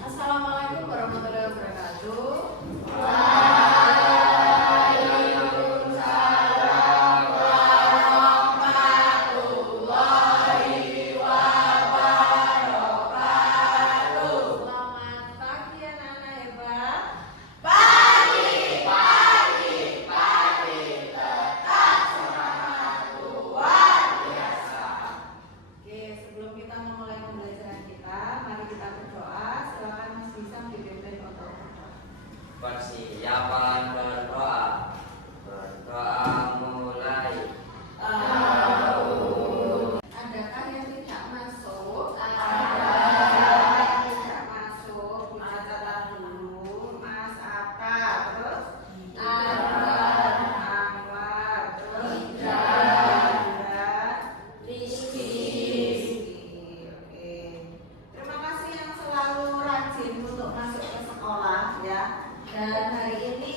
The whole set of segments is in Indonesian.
Assalamualaikum warahmatullahi wabarakatuh. Selamat pagi anak-anak hebat. Oke, sebelum kita memulai pembelajaran kita, mari kita berdoa. Silakan Mas Bisam dipimpin untuk berdoa. Persiapan berdoa. Berdoa mulai. Adakah yang tidak masuk? Ada. Tidak masuk. Bisa catat dulu. Mas Atta, terus Anwar, terus Indra, Rizky. Oke. Terima kasih yang selalu rajin untuk masuk ke sekolah ya. Dan hari ini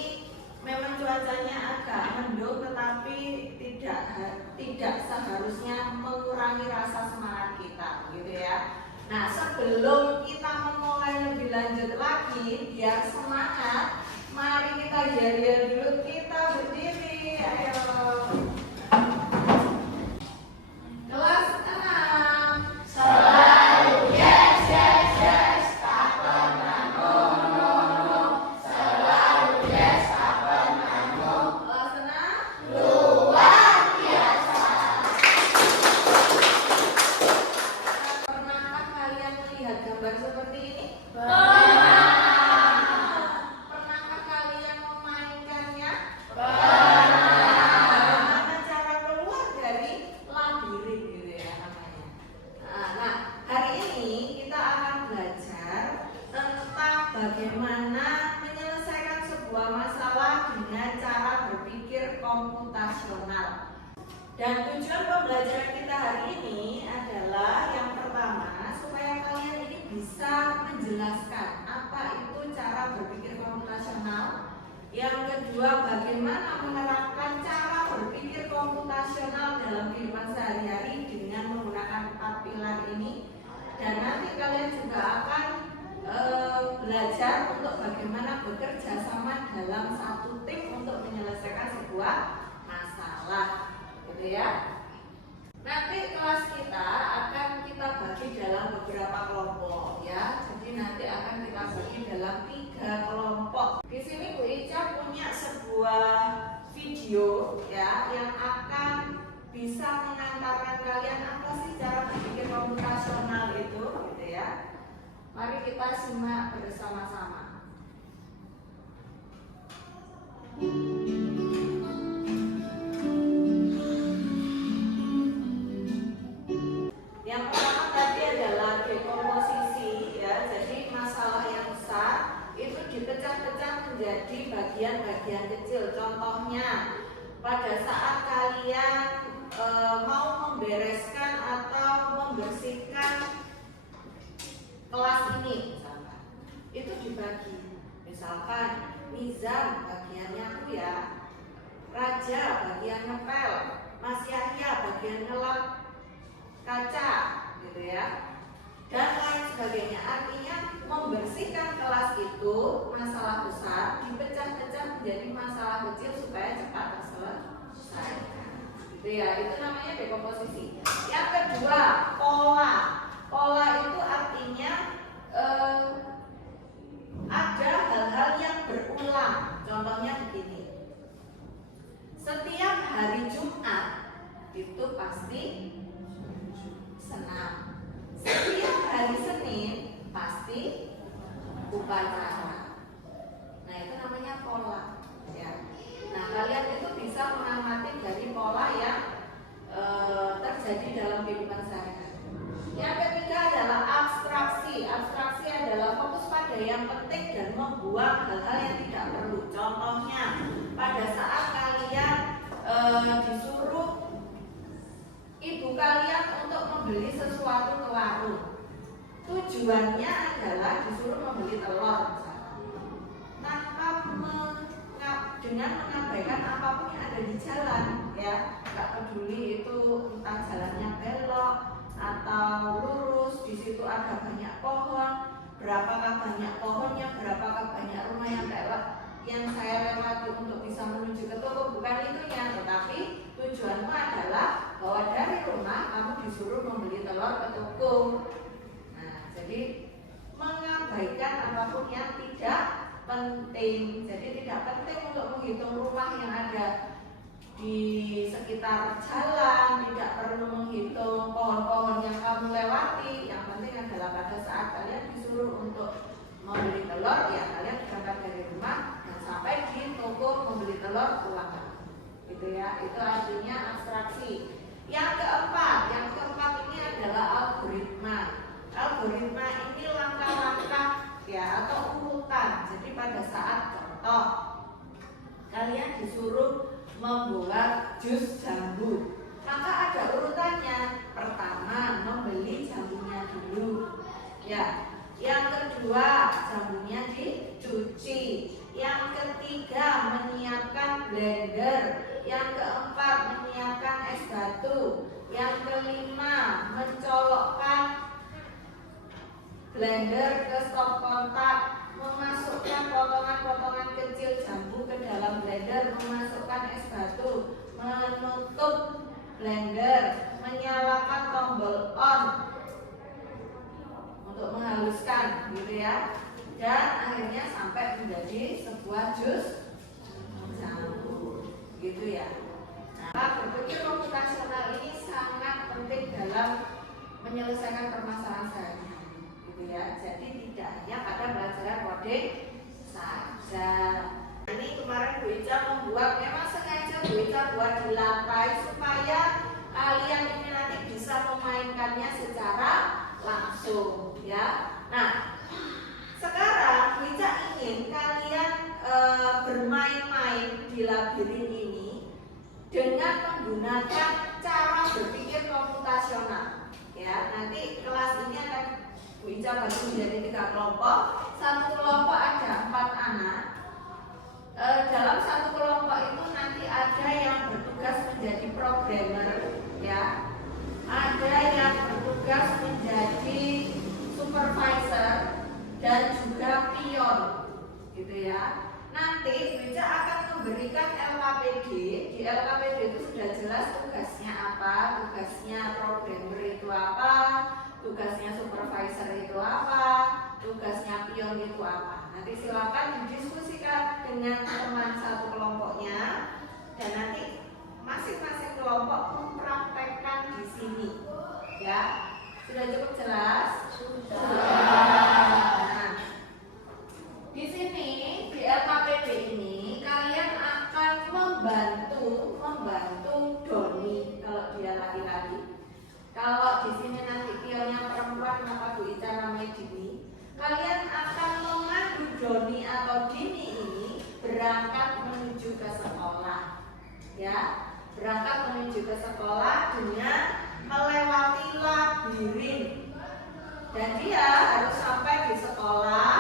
memang cuacanya agak mendung, tetapi tidak seharusnya mengurangi rasa semangat kita, gitu ya. Nah, sebelum kita memulai lebih lanjut lagi, biar semangat, mari kita yel-yel dulu, kita berdiri, ayo. Kelas 6. Kelas 6. Pernahkah kalian melihat gambar seperti ini? Pernahkah kalian memainkannya? Bagaimana cara keluar dari labirin gitu ya namanya. Nah, hari ini kita akan belajar tentang bagaimana menyelesaikan sebuah masalah dengan cara berpikir komputasional. Dan tujuan pembelajaran kita hari ini adalah yang pertama, supaya kalian ini bisa menjelaskan apa itu cara berpikir komputasional. Yang kedua, bagaimana menerapkan cara berpikir komputasional dalam kehidupan sehari-hari dengan menggunakan 4 pilar ini. Dan nanti kalian juga akan belajar untuk bagaimana bekerja sama dalam satu tim untuk menyelesaikan sebuah masalah. Gitu ya. Nanti kelas kita akan kita bagi dalam beberapa kelompok ya. Jadi nanti akan kita bagi dalam 3 kelompok. Di sini Bu Ica punya sebuah video ya yang akan bisa mengantarkan kalian apa sih cara berpikir komputasional itu, gitu ya. Mari kita simak bersama-sama. Yang pertama tadi adalah dekomposisi ya. Jadi masalah yang besar itu dipecah-pecah menjadi bagian-bagian kecil. Contohnya pada saat kalian mau membereskan atau membersihkan kelas ini misalkan, itu dibagi. Misalkan Nizam bagiannya aku ya, Raja bagian ngepel, Mas Yahya bagian ngelap kaca, gitu ya, dan lain sebagainya. Artinya membersihkan kelas itu masalah besar dipecah-pecah menjadi masalah kecil supaya cepat terselesaikan, gitu ya. Itu namanya dekomposisi. Yang kedua, pola. Pola itu artinya ada hal-hal yang berulang. Contohnya begini, setiap hari Jumat itu pasti senam. Setiap hari Senin pasti upacara. Nah, itu namanya pola ya. Nah, kalian itu bisa mengamati dari pola yang terjadi dalam kehidupan sehari-hari. Yang ketiga adalah abstraksi. Abstraksi adalah fokus pada yang penting dan tujuannya adalah disuruh membeli telur tanpa dengan mengabaikan apapun yang ada di jalan, ya, nggak peduli itu entah jalannya belok atau lurus, di situ ada banyak pohon, berapakah banyak pohonnya, berapakah banyak rumah yang saya lewati untuk bisa menuju ke toko, bukan itunya, tetapi tujuanmu adalah bahwa dari rumah kamu disuruh membeli telur ke toko. Nah, jadi mengabaikan apapun yang tidak penting. Jadi tidak penting untuk menghitung rumah yang ada di sekitar jalan, tidak perlu menghitung pohon-pohon yang kamu lewati. Yang penting adalah pada saat kalian disuruh untuk membeli telur, ya kalian berangkat dari rumah dan sampai di toko membeli telur pulang. Gitu ya, itu artinya abstraksi. Yang keempat ini adalah algoritma. Algoritma ini langkah-langkah, ya, atau urutan. Jadi pada saat contoh kalian disuruh membuat jus jambu, maka ada urutannya. Pertama, membeli jambunya dulu, ya. Yang kedua, jambunya dicuci. Yang ketiga, menyiapkan blender. Yang keempat, menyiapkan es batu. Yang kelima, mencolokkan blender ke stop kontak, memasukkan potongan-potongan kecil jambu ke dalam blender, memasukkan es batu, menutup blender, menyalakan tombol on untuk menghaluskan, gitu ya, dan akhirnya sampai menjadi sebuah jus jambu, gitu ya. Nah, berpikir komputasional ini sangat penting dalam menyelesaikan permasalahan sehari-hari, gitu ya. Jadi tidak hanya pada pelajaran coding saja. Ini kemarin Bu Ica membuat, memang sengaja Bu Ica buat di lantai supaya kalian ini nanti bisa memainkannya secara langsung, ya. Nah, sekarang Bu Ica ingin kalian bermain-main di labirin ini dengan menggunakan cara berpikir komputasional, ya. Nanti kelas ini akan Bu Ica bagi menjadi 3 kelompok. Satu kelompok ada 4 anak. Dalam satu kelompok itu nanti ada yang bertugas menjadi programmer, ya. Ada yang bertugas menjadi supervisor dan juga pion, gitu ya. Nanti Bu Ica akan memberikan LKPD. Di LKPD itu sudah jelas tugasnya apa, tugasnya programmer itu apa, tugasnya supervisor itu apa, tugasnya pion itu apa. Nanti silakan didiskusikan dengan teman satu kelompoknya dan nanti masing-masing kelompok mempraktekkan di sini, ya. Sudah cukup jelas? Sudah. Nah, di sini di LKPD ini kalian akan membantu Doni kalau dia laki-laki. Kalau di sini nanti pionnya perempuan, maka Bu Ica namanya Dini. Kalian akan memandu Doni atau Dini ini berangkat menuju ke sekolah, ya. Berangkat menuju ke sekolah dengan melewati labirin. Dan dia harus sampai di sekolah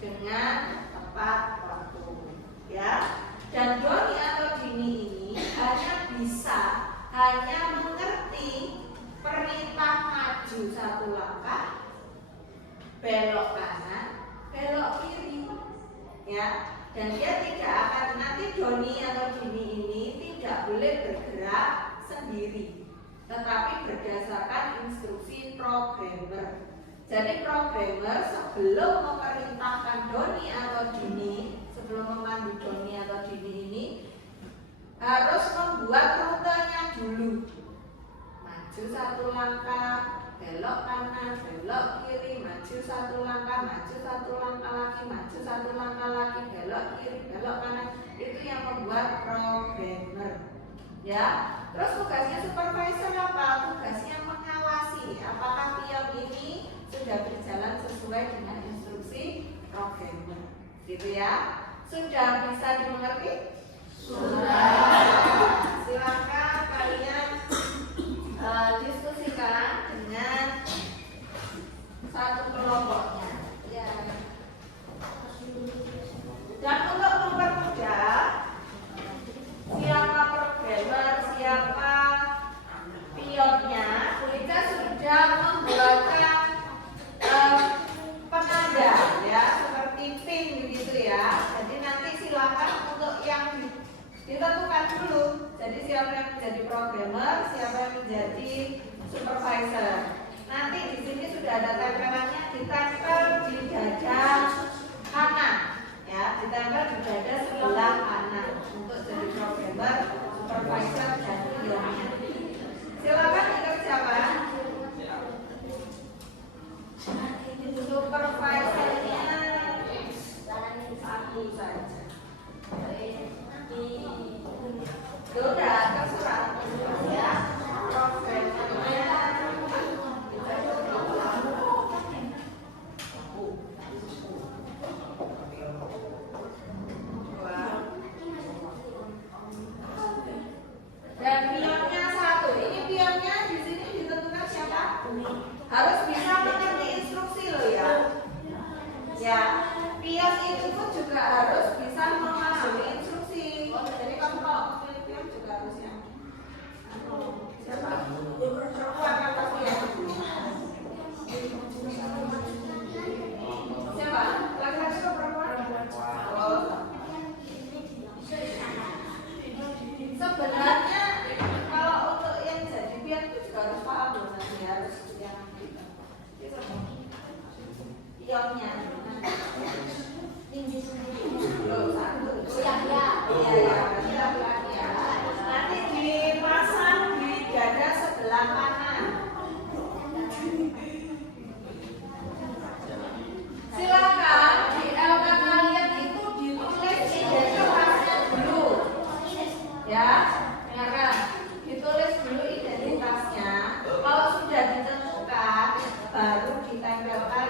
dengan tepat waktu, ya. Dan Doni atau Dini ini hanya mengerti perintah maju 1 langkah, belok kanan, belok kiri, ya. Dan dia tidak akan, nanti Doni atau Dini ini tidak boleh bergerak sendiri, tetapi berdasarkan instruksi programmer. Jadi programmer sebelum memerintahkan Doni atau Dini, sebelum memandu Doni atau Dini ini harus membuat rutenya dulu. Maju 1 langkah, belok kanan, belok kiri, maju 1 langkah, maju 1 langkah lagi, maju 1 langkah lagi, belok kiri, belok kanan. Itu yang membuat programmer, ya. Terus tugasnya supervisor apa? Tugasnya mengawasi apakah pion ini sudah berjalan sesuai dengan instruksi programmer, gitu ya. Sudah bisa dimengerti? Sudah. Silakan kalian diskusikan dengan satu kelompoknya. Ya. Dan untuk mempermudah siapa programmer, siapa pionnya, kita sudah membuatkan penanda ya seperti pin begitu ya. Jadi nanti silakan untuk yang ditentukan dulu. Jadi siapa yang menjadi programmer, siapa yang menjadi supervisor. Nanti di sini sudah ada tempelannya, ditempel di dada kanan ya, ditempel di dada sebelah kanan untuk jadi programmer, supervisor dan pionnya. Silakan dikerjakan. Supervisornya satu saja. Sudah terserah ya. Programmernya dan pionnya satu. Ini pionnya di sini ditentukan siapa? Harus bisa mengerti instruksi loh ya. Ya, pion itu pun juga harus bisa memahami instruksi. Jadi kamu kalau pilih pion juga harus ya. Siapa? Perempuan apa sih ya? Siapa? Laki-laki atau perempuan? Oh. Sebenarnya kalau untuk yang jadi pion itu juga harus paham loh, nanti harus yang pionnya. Nanti dipasang di dada sebelah kanan. Silakan di LK kalian itu ditulis identitasnya dulu. Ya, dengarkan. Ditulis dulu identitasnya. Kalau sudah ditentukan, baru ditempelkan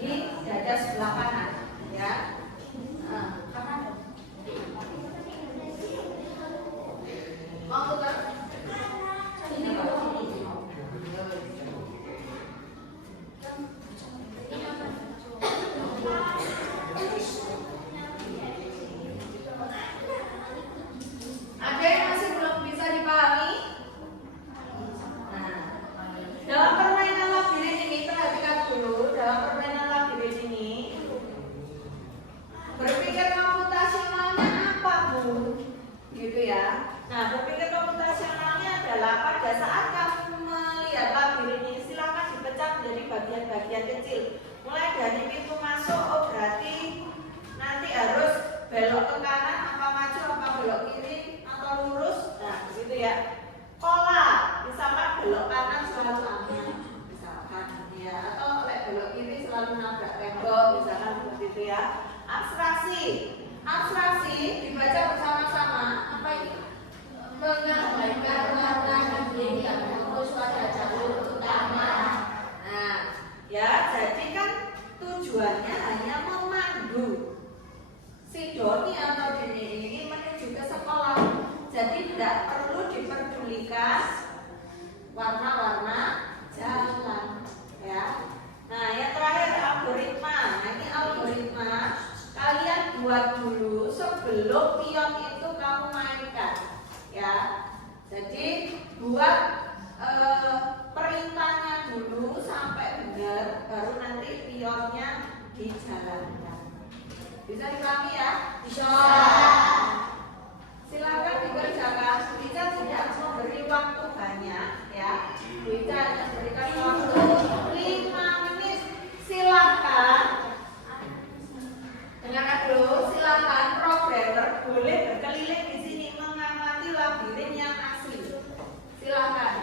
di dada sebelah kanan. Ya. Mau tukar? Ini kalau sini. Ada yang masih belum bisa dipahami? Nah, dalam permainan labirin ini, perhatikan dulu. Dalam permainan labirin ini, berpikir komputasionalnya apa, Bu? Gitu ya. Nah, berpikir komputasionalnya adalah pada saat kamu melihat labirin ini, silakan dipecah menjadi bagian-bagian kecil. Mulai dari pintu masuk, oh berarti nanti harus belok ke kanan, apa maju, apa belok kiri, atau lurus. Nah, gitu ya. Pola, misalkan belok kanan selalu aman, misalkan ya, atau belok kiri selalu nabrak tembok, misalkan seperti itu ya. Abstraksi, abstraksi dibaca bersama-sama. Apa itu? Mengabaikan warna biru yang fokus pada jalur utama. Nah, ya, jadi kan tujuannya hanya memandu si Doni atau Deni ini menuju ke sekolah. Jadi tidak perlu diperdulikan warna-warna jalan, ya. Nah, yang terakhir algoritma. Nah, ini algoritma kalian buat dulu sebelum pion itu kamu mainkan, ya. Jadi buat perintahnya dulu sampai benar, baru nanti pionnya dijalankan. Bisa dipahami ya? Bisa. Silakan dikerjakan. Bisa tidak memberi waktu banyak, ya. Bisa hanya berikan waktu 5 menit. Silakan. Dengarkan dulu. Silakan programmer boleh berkeliling di sini mengamati labirin yang asli. Silakan.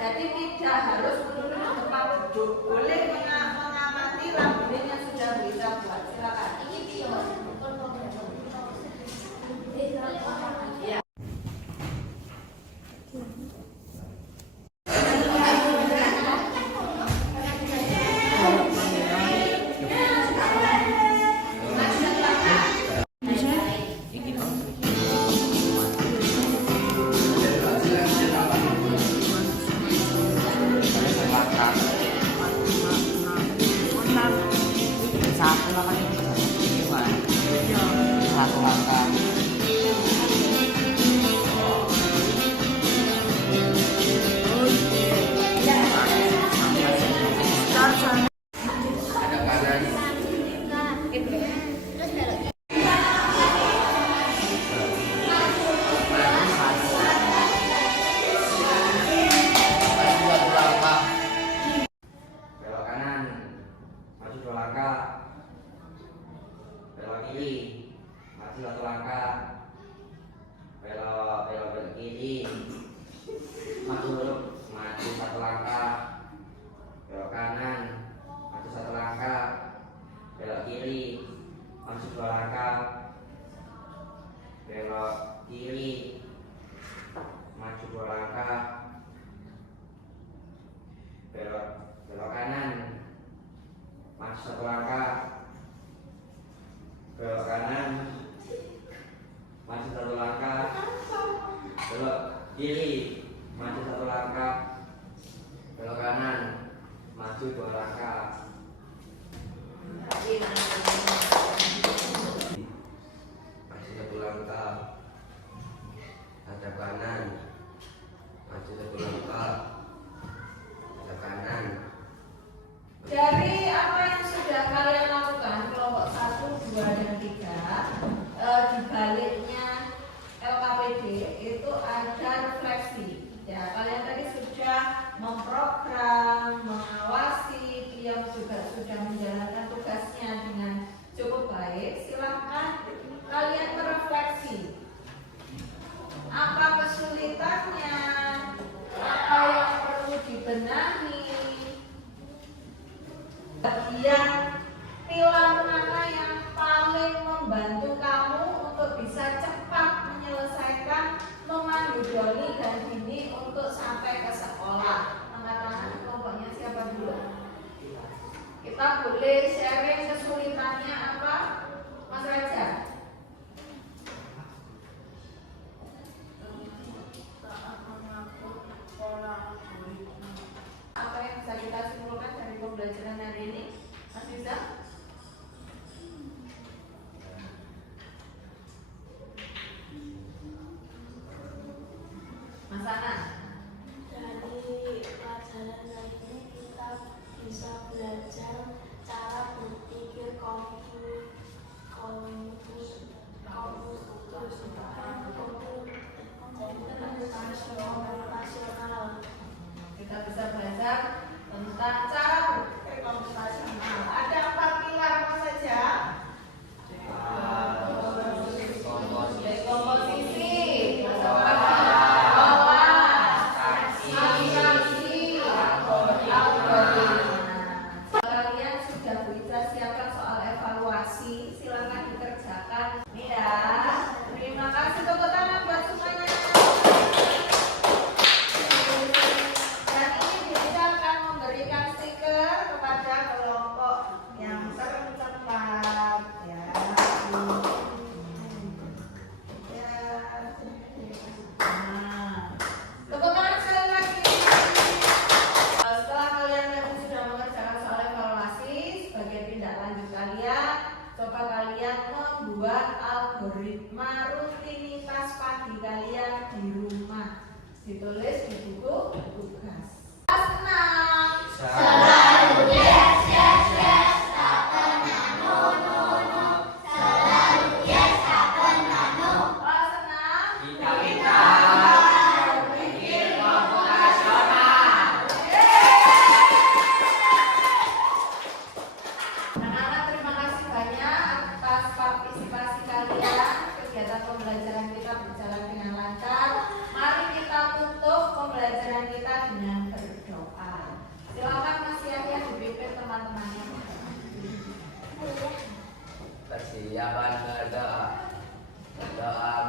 Jadi tidak harus melulu di tempat duduk. Boleh mengamati labirin yang sudah bisa buat. Silakan. Ini pion. Ya. satu langkah. Ada kanan. Belok kanan, maju 2 langkah. Belok kiri, maju 1 langkah. Belok kiri, maju 1 langkah. Belok kanan, maju 1 langkah. Belok kiri, maju 2 langkah. Belok kiri, maju 2 langkah. Belok kanan, maju 1 langkah. Belok kanan, maju 1 langkah. Belok kiri, maju 1 langkah. Belok kanan, maju 2 langkah. Maju 1 langkah. Hadap kanan, maju 1 langkah. Hadap kanan. Dari apa yang sudah kalian lakukan kelompok 1, 2, dan 3 di baliknya LKPD itu ada refleksi. Ya, kalian tadi sudah memprogram, mengawasi, dia juga sudah menjalankan tugasnya dengan cukup baik. Silahkan kalian merefleksi. Apa kesulitannya? Apa yang perlu dibenahi? Bagian pilar mana yang paling membantu kamu untuk bisa cepat menyelesaikan memandu Doni dan Dini untuk sampai ke sekolah? Angkat tangan, kelompoknya siapa dulu? Kita boleh sharing kesulitannya apa, Mas Raja? Apa yang bisa kita simpulkan dari pembelajaran hari ini, Mas Riza? Mas Ana? Dari pelajaran hari ini kita bisa belajar cara berpikir komputasional. Kita bisa belajar tentang cara berpikir komputasional. Ada 4 pilar apa saja? Komposisi, kalian sudah bisa siapkan soal evaluasi, silakan dikerjakan. Ini ya. Terima kasih, tepuk tangan buat semuanya. Dan ini kita akan memberikan stiker kepada kelompok yang tercepat ya. Nah, tepuk tangan sekali lagi. Setelah kalian tadi sudah mengerjakan soal evaluasi, sebagai tindak lanjut kalian, coba kalian membuat algoritma rutinitas pagi kalian di rumah. Ditulis di buku tugas. Kelas 6. Kelas 6. Anak-anak, terima kasih banyak atas partisipasi kalian. Kegiatan pembelajaran kita berjalan dengan lancar. Mari kita tutup pembelajaran kita dengan berdoa. Silakan Mas Yahya dipimpin teman-temannya. Persiapan berdoa. Berdoa